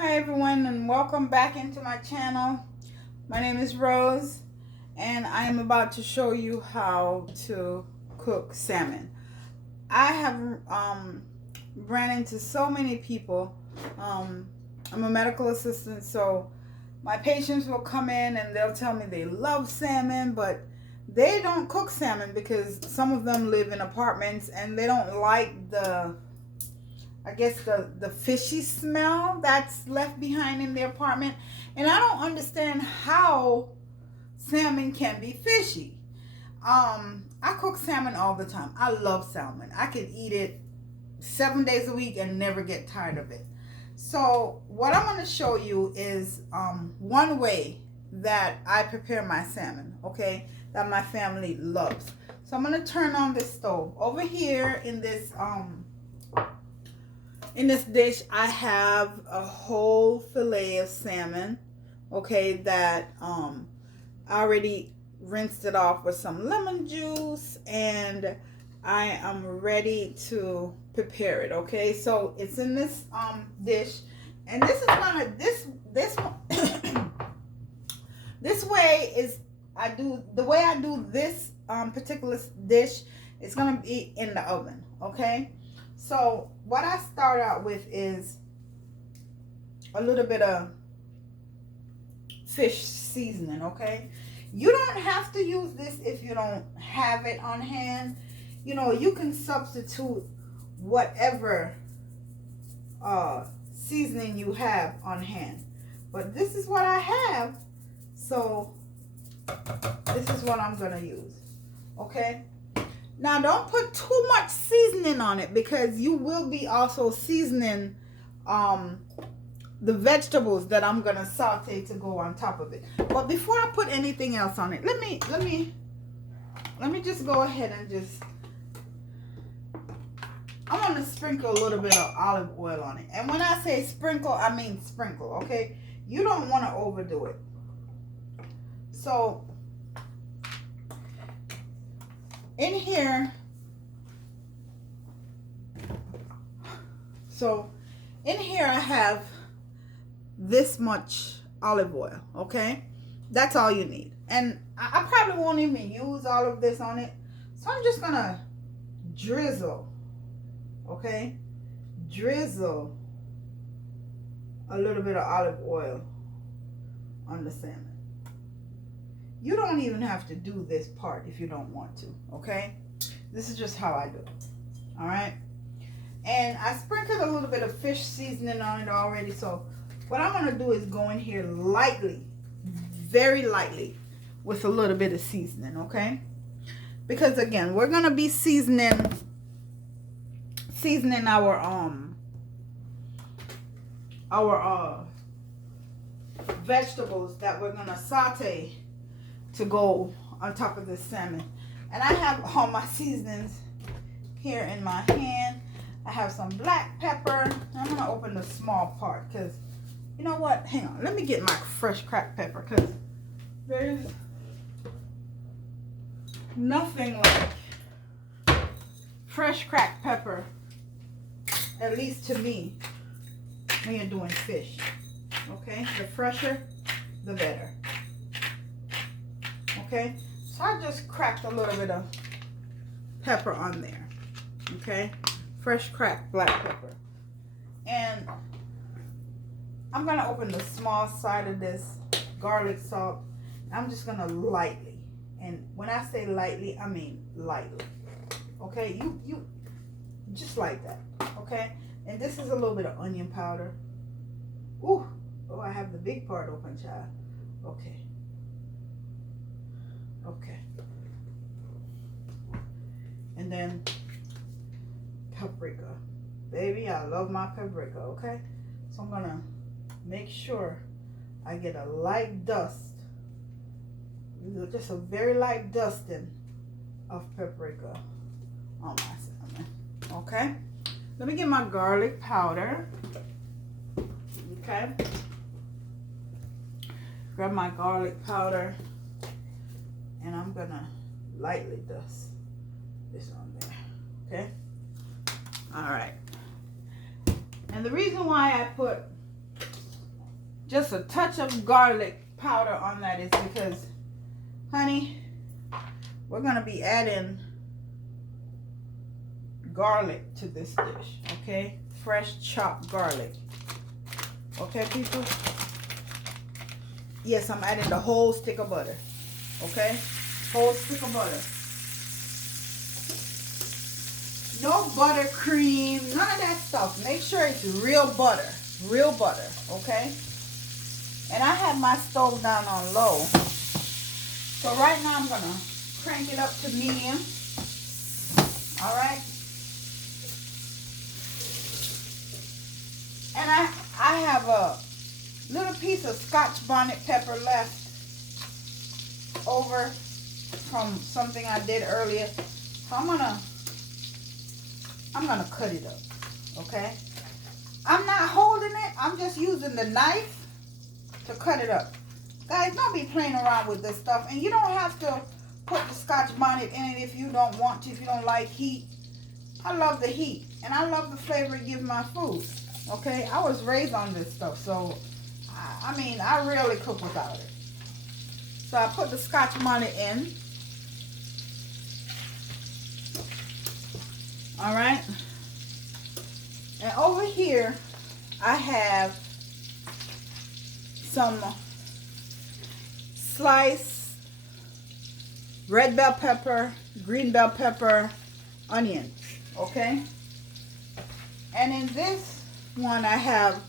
Hi everyone, and welcome back into my channel. My name is Rose and I am about to show you how to cook salmon. I have ran into so many people. I'm a medical assistant, so my patients will come in and they'll tell me they love salmon, but they don't cook salmon because some of them live in apartments and they don't like the fishy smell that's left behind in the apartment. And I don't understand how salmon can be fishy. I cook salmon all the time. I love salmon. I can eat it 7 days a week and never get tired of it. So what I'm going to show you is one way that I prepare my salmon, okay, that my family loves. So I'm going to turn on this stove. Over here in this dish, I have a whole fillet of salmon, okay, that I already rinsed it off with some lemon juice, and I am ready to prepare it. Okay, so it's in this dish, and this is gonna this one this way is the way I do this particular dish is gonna be in the oven. Okay, so what I start out with is a little bit of fish seasoning. Okay, you don't have to use this if you don't have it on hand. You know, you can substitute whatever seasoning you have on hand, but this is what I have, so this is what I'm gonna use. Okay, now don't put too much seasoning on it because you will be also seasoning the vegetables that I'm gonna saute to go on top of it. But before I put anything else on it, let me just go ahead and I'm gonna sprinkle a little bit of olive oil on it. And when I say sprinkle, I mean sprinkle, okay? You don't want to overdo it. So in here, I have this much olive oil. Okay, that's all you need. And I probably won't even use all of this on it, so I'm just gonna drizzle, okay, drizzle a little bit of olive oil on the salmon. You don't even have to do this part if you don't want to. Okay, this is just how I do it. All right, and I sprinkled a little bit of fish seasoning on it already, so what I'm going to do is go in here lightly, very lightly, with a little bit of seasoning, okay? Because again, we're going to be seasoning our vegetables that we're going to saute to go on top of this salmon. And I have all my seasonings here in my hand. I have some black pepper. I'm going to open the small part because you know what? Hang on. Let me get my fresh cracked pepper because there's nothing like fresh cracked pepper, at least to me, when you're doing fish. Okay? The fresher, the better. Okay? So I just cracked a little bit of pepper on there. Okay? Fresh cracked black pepper. And I'm going to open the small side of this garlic salt. I'm just going to lightly, and when I say lightly, I mean lightly. Okay, you just like that. Okay, and this is a little bit of onion powder. Ooh, oh, I have the big part open, child. Okay. Okay. And then paprika. Baby, I love my paprika, okay? So I'm going to make sure I get a light dust, just a very light dusting of paprika on my salmon. Okay, let me get my garlic powder. Okay, grab my garlic powder, and I'm gonna lightly dust this on there. Okay, all right. And the reason why I put just a touch of garlic powder on that is because, honey, we're going to be adding garlic to this dish, okay? Fresh chopped garlic. Okay, people? Yes, I'm adding the whole stick of butter, okay? Whole stick of butter. No buttercream, none of that stuff. Make sure it's real butter, okay? And I have my stove down on low. So right now I'm gonna crank it up to medium. All right. And I have a little piece of Scotch bonnet pepper left over from something I did earlier. So I'm gonna cut it up, okay? I'm not holding it. I'm just using the knife to cut it up. Guys, don't be playing around with this stuff. And you don't have to put the Scotch bonnet in it if you don't want to, if you don't like heat. I love the heat. And I love the flavor it gives my food, okay? I was raised on this stuff, so, I mean, I rarely cook without it. So I put the Scotch bonnet in. All right. And over here, I have some sliced red bell pepper, green bell pepper, onions, okay? And in this one, I have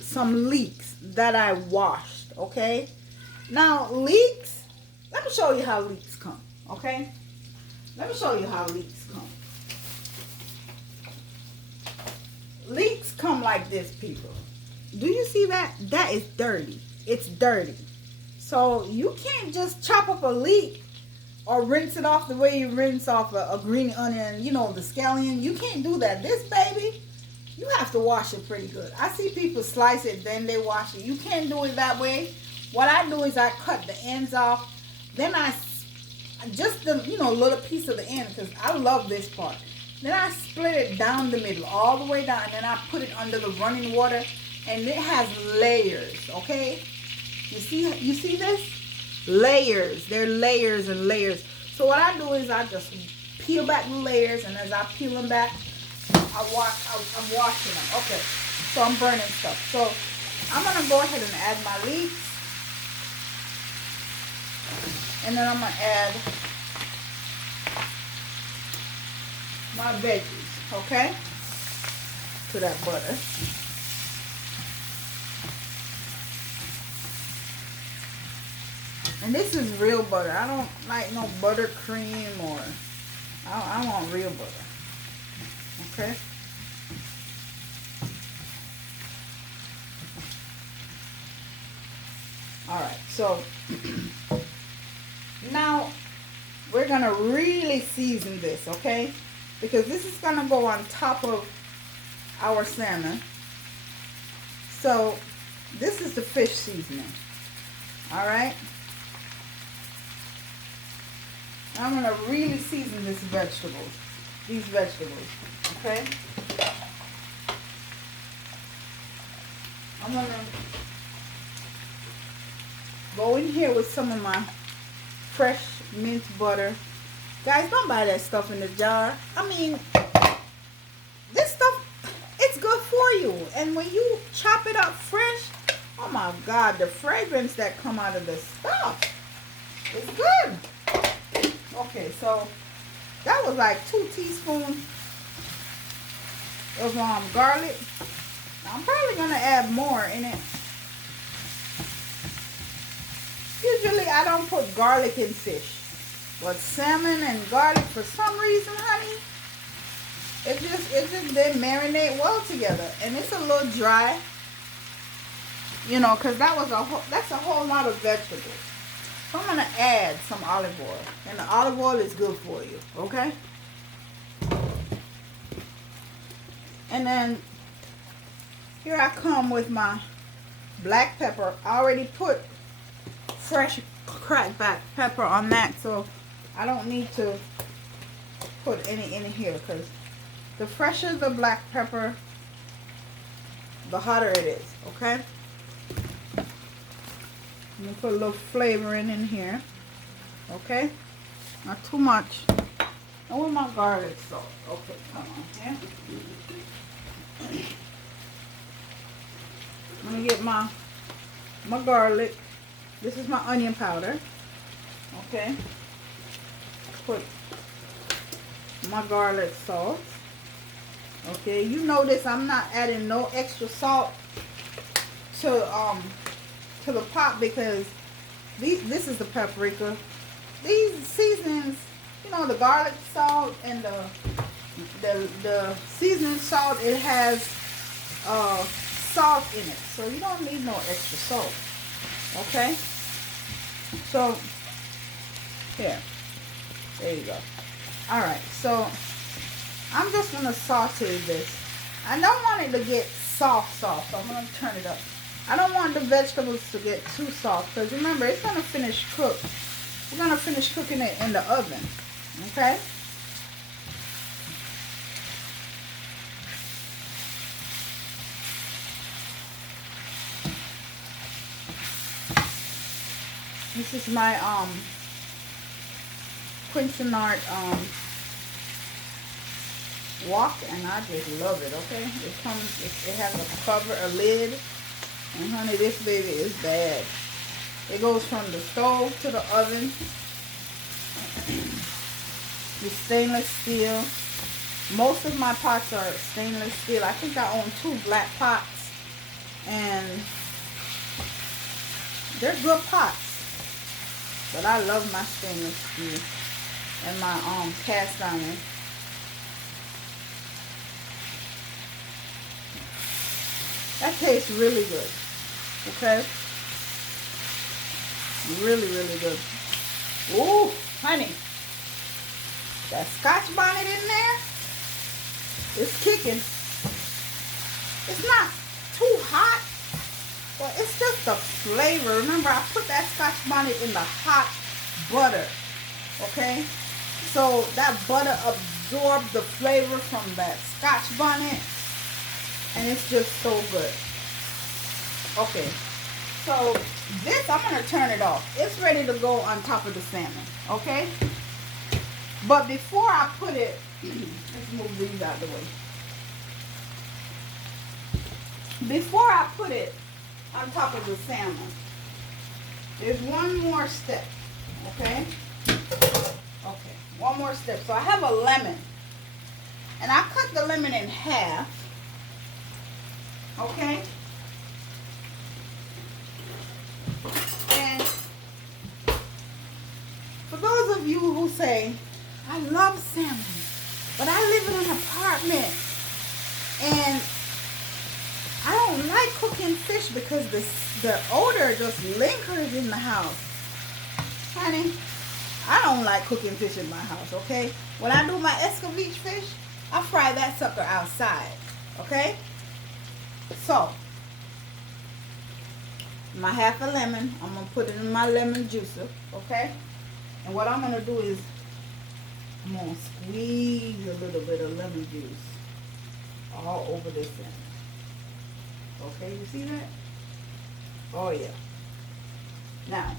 some leeks that I washed, okay? Now, leeks, let me show you how leeks come, okay? Let me show you how leeks come. Leeks come like this, people. Do you see that? That is dirty. It's dirty. So you can't just chop up a leek or rinse it off the way you rinse off a green onion, you know, the scallion. You can't do that. This baby, you have to wash it pretty good. I see people slice it, then they wash it. You can't do it that way. What I do is I cut the ends off. Then I just the, you know, little piece of the end, because I love this part. Then I split it down the middle, all the way down, and then I put it under the running water, and it has layers, okay? You see this? Layers. They're layers and layers. So what I do is I just peel back the layers, and as I peel them back, I'm washing them. Okay, so I'm burning stuff. So I'm gonna go ahead and add my leeks, and then I'm gonna add my veggies, okay, to that butter. And this is real butter. I don't like no buttercream, or I want real butter, okay? All right, so now we're gonna really season this, okay? Because this is gonna go on top of our salmon. So this is the fish seasoning. All right. I'm gonna really season these vegetables. Okay. I'm gonna go in here with some of my fresh minced butter. Guys, don't buy that stuff in the jar. I mean, this stuff, it's good for you. And when you chop it up fresh, oh my God, the fragrance that come out of this stuff is good. Okay, so that was like 2 teaspoons of garlic. I'm probably gonna add more in it. Usually I don't put garlic in fish. But salmon and garlic, for some reason, honey, it just they marinate well together, and it's a little dry, you know, because that's a whole lot of vegetables. So I'm gonna add some olive oil, and the olive oil is good for you, okay? And then here I come with my black pepper. I already put fresh cracked black pepper on that, so I don't need to put any in here, because the fresher the black pepper, the hotter it is, okay? I'm gonna put a little flavoring in here. Okay? Not too much. I want my garlic salt. Okay, come on here. I'm gonna get my garlic. This is my onion powder. Okay. Put my garlic salt. Okay, you notice I'm not adding no extra salt to the pot because this is the paprika. These seasonings, you know, the garlic salt and the seasoning salt, it has salt in it, so you don't need no extra salt. Okay, so here, there you go. All right, so I'm just gonna saute this. I don't want it to get soft, so I'm gonna turn it up. I don't want the vegetables to get too soft because remember, it's gonna finish cook. We're gonna finish cooking it in the oven. Okay. This is my Cuisinart wok, and I just love it. Okay, it has a cover, a lid, and honey, this baby is bad. It goes from the stove to the oven. It's stainless steel. Most of my pots are stainless steel. I think I own 2 black pots, and they're good pots. But I love my stainless steel and my cast iron. That tastes really good. Okay? Really, really good. Ooh, honey. That Scotch bonnet in there, it's kicking. It's not too hot, but it's just the flavor. Remember, I put that Scotch bonnet in the hot butter. Okay? So that butter absorbed the flavor from that Scotch bonnet, and it's just so good. Okay. So this, I'm going to turn it off. It's ready to go on top of the salmon. Okay? But before I put it, let's move these out of the way. Before I put it on top of the salmon, there's one more step. Okay? Okay. One more step. So I have a lemon. And I cut the lemon in half. Okay? And for those of you who say, I love salmon, but I live in an apartment and I don't like cooking fish because the odor just lingers in the house. Honey, I don't like cooking fish in my house, okay? When I do my escovitch fish, I fry that sucker outside, okay? So, my half a lemon, I'm going to put it in my lemon juicer, okay? And what I'm going to do is, I'm going to squeeze a little bit of lemon juice all over this salmon. Okay, you see that? Oh yeah. Now,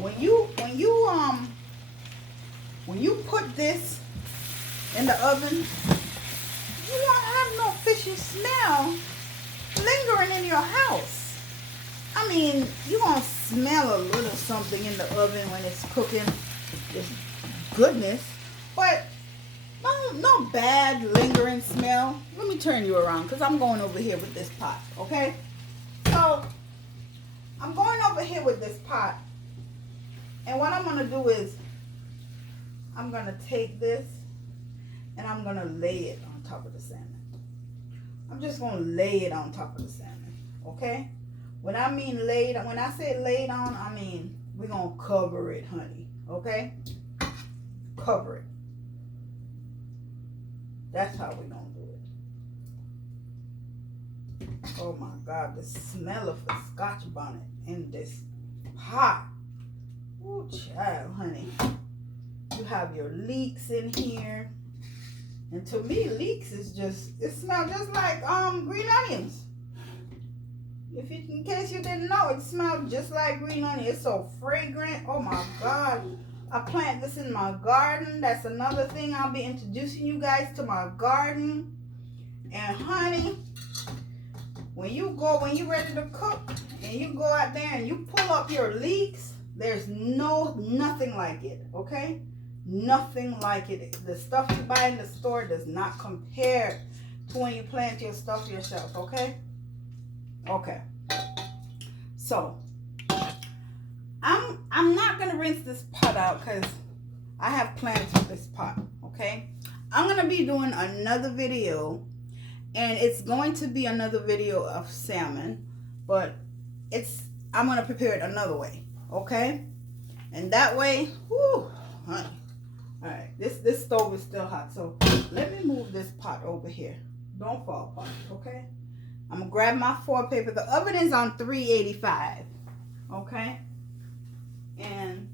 when you put this in the oven, you won't have no fishy smell lingering in your house. I mean, you're going to smell a little something in the oven when it's cooking. It's goodness. But no bad lingering smell. Let me turn you around because I'm going over here with this pot. Okay? So, I'm going over here with this pot. And what I'm going to do is, I'm going to take this and I'm going to lay it on top of the salmon. I'm just going to lay it on top of the salmon, okay? When I say laid on, I mean we're going to cover it, honey, okay? Cover it. That's how we're going to do it. Oh my God, the smell of the Scotch bonnet in this pot. Oh, child, honey. You have your leeks in here. And to me, leeks is just, it smells just like green onions. In case you didn't know, it smells just like green onion. It's so fragrant. Oh my God. I plant this in my garden. That's another thing. I'll be introducing you guys to my garden. And honey, when you're ready to cook and you go out there and you pull up your leeks, there's nothing like it, okay? Nothing like it. The stuff you buy in the store does not compare to when you plant your stuff yourself, okay? Okay. So, I'm not gonna rinse this pot out because I have plans for this pot, okay? I'm gonna be doing another video, and it's going to be another video of salmon, but I'm gonna prepare it another way, okay? And that way, whoo, honey. All right, this stove is still hot, so let me move this pot over here. Don't fall apart, okay? I'm gonna grab my foil paper. The oven is on 385, okay? And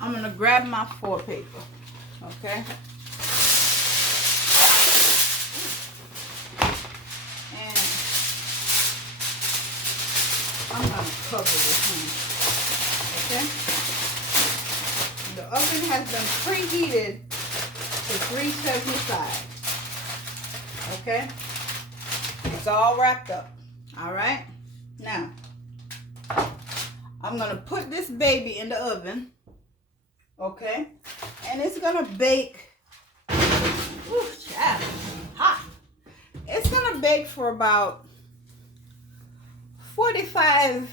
I'm gonna grab my foil paper, okay? And I'm gonna cover this one, okay? The oven has been preheated to 375, okay? It's all wrapped up, all right? Now, I'm gonna put this baby in the oven, okay? And it's gonna bake, ooh, child, hot. It's gonna bake for about 35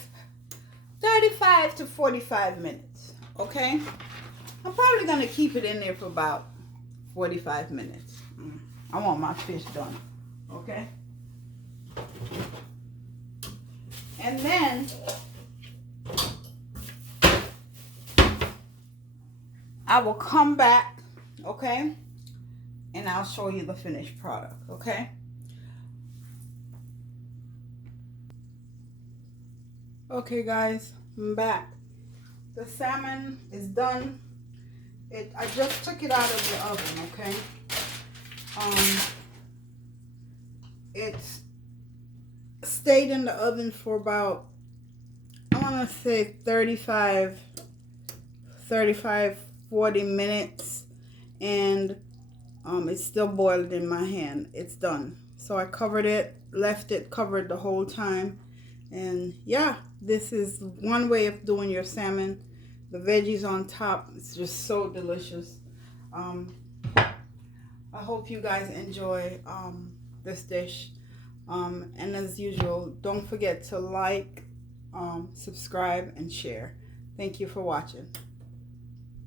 to 45 minutes, okay? I'm probably gonna keep it in there for about 45 minutes. I want my fish done, okay? And then I will come back, okay? And I'll show you the finished product, okay? Okay guys, I'm back. The salmon is done. I just took it out of the oven, okay? It stayed in the oven for about, I want to say 35, 40 minutes, and it's still boiled in my hand. It's done. So I covered it, left it covered the whole time, and yeah, this is one way of doing your salmon. The veggies on top, it's just so delicious. I hope you guys enjoy this dish. And as usual, don't forget to like, subscribe, and share. Thank you for watching.